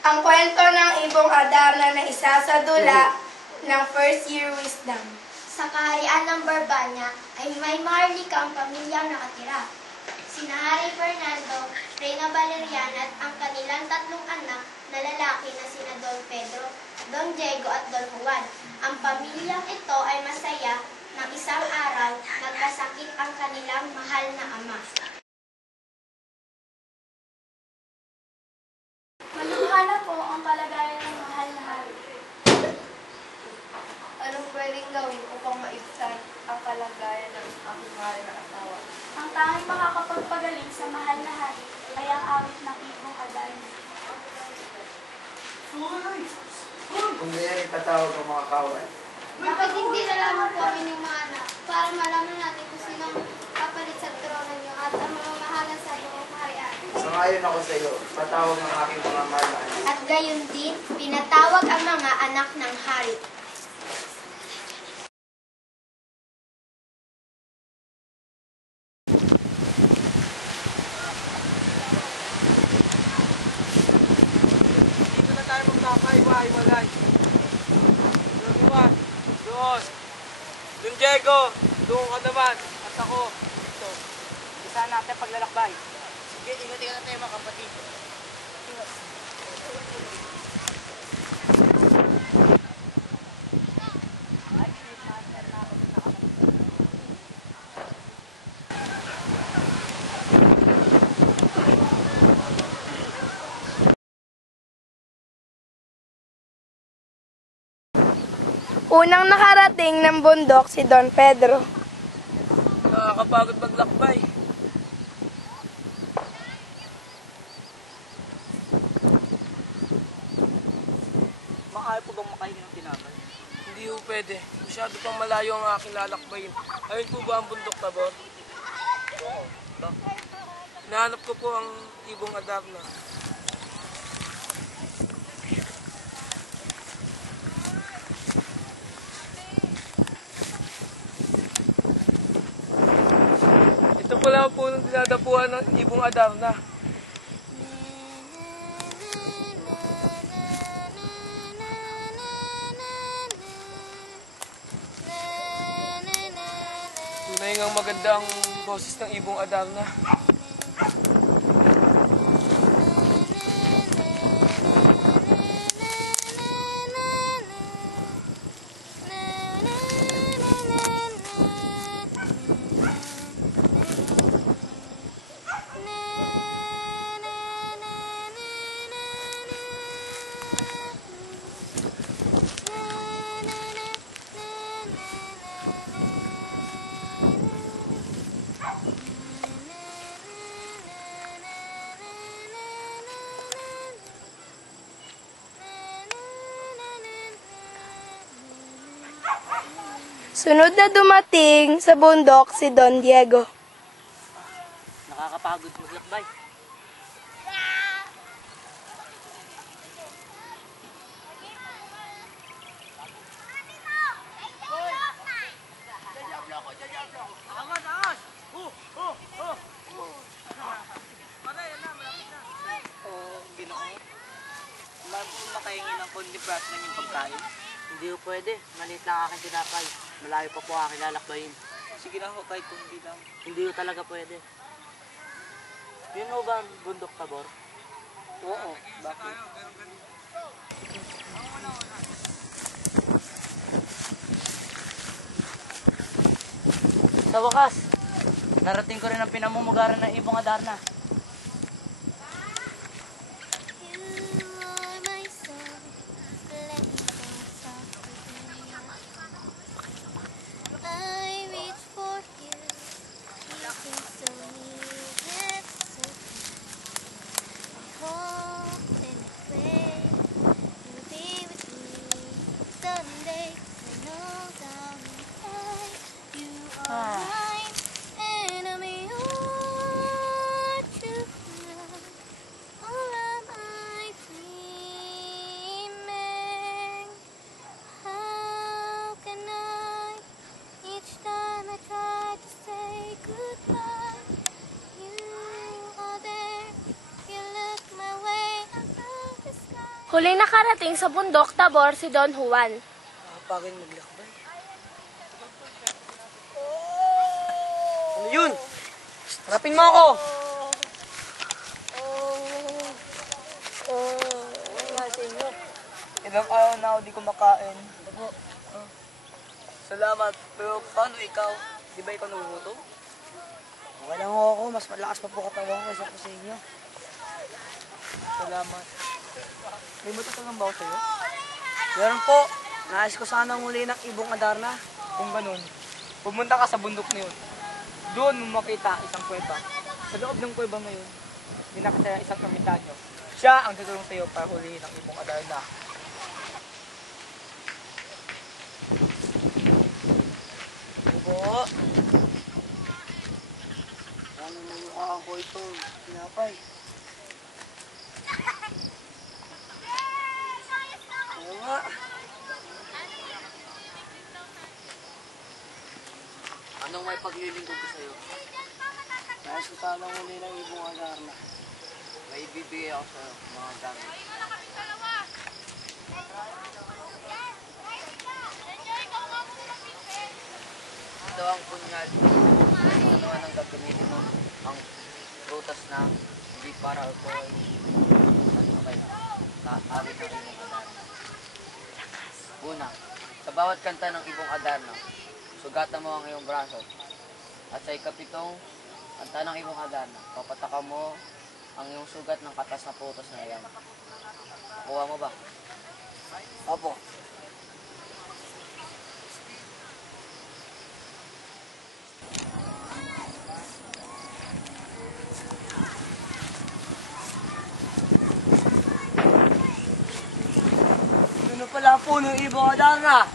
Ang kwento ng Ibong Adarna na isa sa dula ng First Year Wisdom. Sa kaharian ng Barbanya ay may maharlikang pamilyang nakatira. Sina Hari Fernando, Reyna Valeriana at ang kanilang tatlong anak na lalaki na sina Don Pedro, Don Diego at Don Juan. Ang pamilyang ito ay masaya nang isang araw nagkasakit ang kanilang mahal na ama. Maluha na po ang kalagayan ng mahal na hari. Anong pwedeng gawin upang maibsan ang kalagayan ng aking mahal na asawa? Ang tanging makakapagpagaling sa mahal na hari ay ang awit ng Ibong Adarna. Kung ganyan ipatawag ang mga kawan. Bakit hindi na lamang po kami ng mga anak para malaman natin kung sino kapalit sa trono niyo at ang mga mahalan sa buong kaharian? Sangayon ako sa iyo, patawag ang aking mga mahal na anak. At gayon din, pinatawag ang mga anak ng hari. Dito na tayo magkakaiwa-iwalay. Don Juan, doon. Don Diego, doon ka naman. At ako, dito. Isa natin paglalakbay. Sige, ingat-ingat na tayo mga kapatid. Unang nakarating ng bundok si Don Pedro. Nakakapagod maglakbay. Makaya po bang makahingi ng tinapay? Hindi po pwede. Masyado pang malayo ang aking lalakbayin. Ayun po ba ang bundok, Tabor? Oo. Bakit? Hinahanap ko po ang Ibong Adarna. Ito pala po nung dinadapuan ng Ibong Adarna. Tunay ngang magandang boses ng Ibong Adarna. Sunod na dumating sa bundok si Don Diego. Nakakapagod maglakbay. Makahingi ng konti brat ng yung pagkain? Hindi po pwede. Maliit lang aking tinapay. Malayo pa po aking lalakbayin. Sige na ho, kahit kung hindi lang. Hindi ho talaga pwede. Yun ho ba ang bundok, Tabor? Oo. Bakit? Sa wakas, narating ko rin ang pinamumugaran ng Ibong Adarna. Huling nakarating sa bundok Tabor si Don Juan. Nakapagin maglakbay. Ano yun? Harapin mo ako! Wala sa inyo. Ilang araw na ako di kumakain. Salamat. Pero paano ikaw? Di ba ikaw nagugutom? Okay lang ako. Mas malakas pa po katawan ko kaysa po sa inyo. Salamat. May matutulong ba ako sa'yo? Meron po. Nais ko sana muli ng ibong Adarna. Kung ganun, pumunta ka sa bundok na yun. Doon mo makita isang kuweba. Sa loob ng kuweba na yun, may nakatira isang ermitanyo. Siya ang tutulong sa'yo para hulihin ang ibong Adarna. Opo. Ano na mukha ko ito? Pinapay. Oo nga. Anong may paglilingkod ko sa'yo? Nais ko sanang uli ng ibong Adarna. May ibibigay ako sa'yo, mga gamit. Ito ang punyal. Ano ang gagamitin mo? Ang prutas na hindi para ito ay okay. Taawit ng ibong Adarna. Una, sa bawat kanta ng ibong Adarna, sugatan mo ang iyong braso. At sa ikapitong kanta ng ibong Adarna, papatakan mo ang iyong sugat ng katas na prutas na iyan. Nakuha mo ba? Opo. Ano pala po ng ibong Adarna?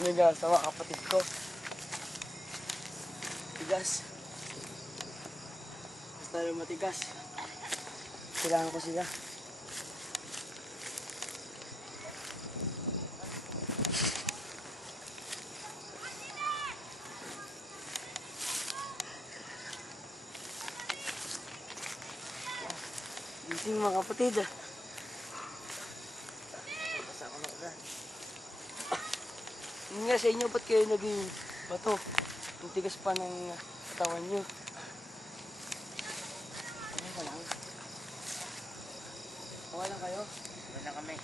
Sinigas sa mga kapatid ko. Tigas. Basta yung matigas. Kailangan ko sila. Gising mga kapatid. Yun nga sa inyo, ba't kayo naging bato? Ang tigas pa ng katawan nyo. Ano ka lang? Okay lang kayo? Okay lang kami.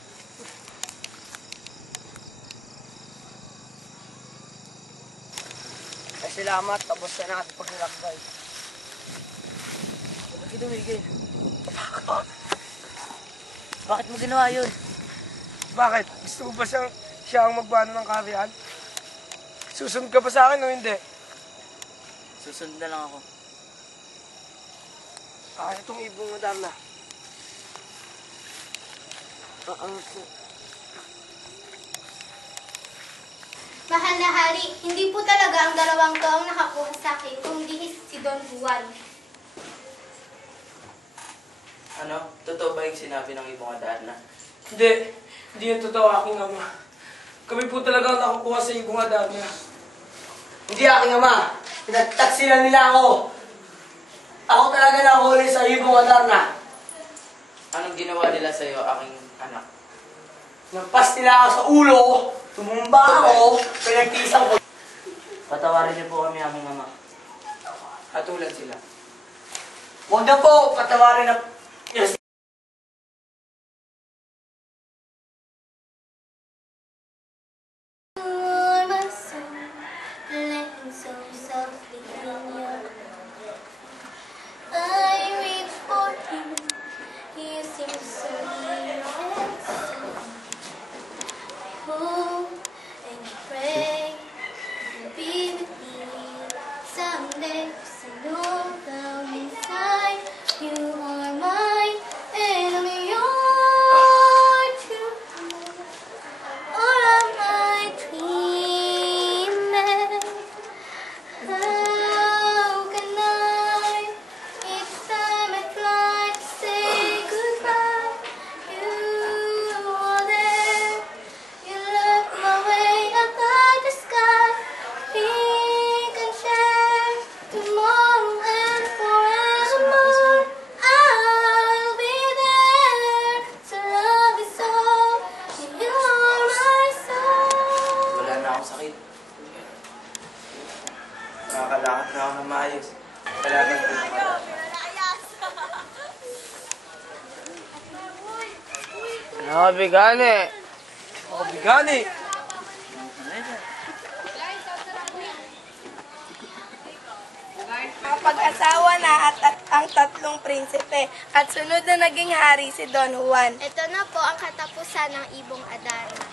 Ay, salamat. Tapos na natin paglalakbay. Bakit umigil? Bakit mo ginawa yun? Bakit? Gusto mo ba siya ang magbano ng kaharian? Susunod ka pa sa akin o hindi? Susunod na lang ako. Itong ibong Adarna. Mahal na hari, hindi po talaga ang dalawang to ang nakakuha sa akin, kundi si Don Juan. Ano? Totoo ba yung sinabi ng ibong Adarna? Hindi. Hindi yung totoo aking ama. Kami po talaga ang nakukuha sa ibong Adarna. Hindi aking ama. Pinagtaksilan nila ako. Ako talaga nahuli sa ibong Adarna. Anong ginawa nila sa'yo, aking anak? Nampas nila ako sa ulo. Tumumba ako. Pinagtisan ko. Patawarin niyo po kami, aming ama. Katulad sila. Huwag na po. Patawarin na. Yes. So softly in your I reach for you. You seem so near and so I hope and pray you'll be with me someday. 'Cause I know down inside you are mine and I'm your true love. Or am I dreaming? How can I, each time I try to say goodbye, you are there. You look my way up at the sky. We can share tomorrow and forevermore. I'll be there. So love is all. You're my soul. Wala na akong sakit. Nakakalakad na ako ng maayos. Salamat po. Nakabigani. Makabigani. Mapag-asawa na at ang tatlong prinsipe at sunod na naging hari si Don Juan. Ito na po ang katapusan ng Ibong Adarna.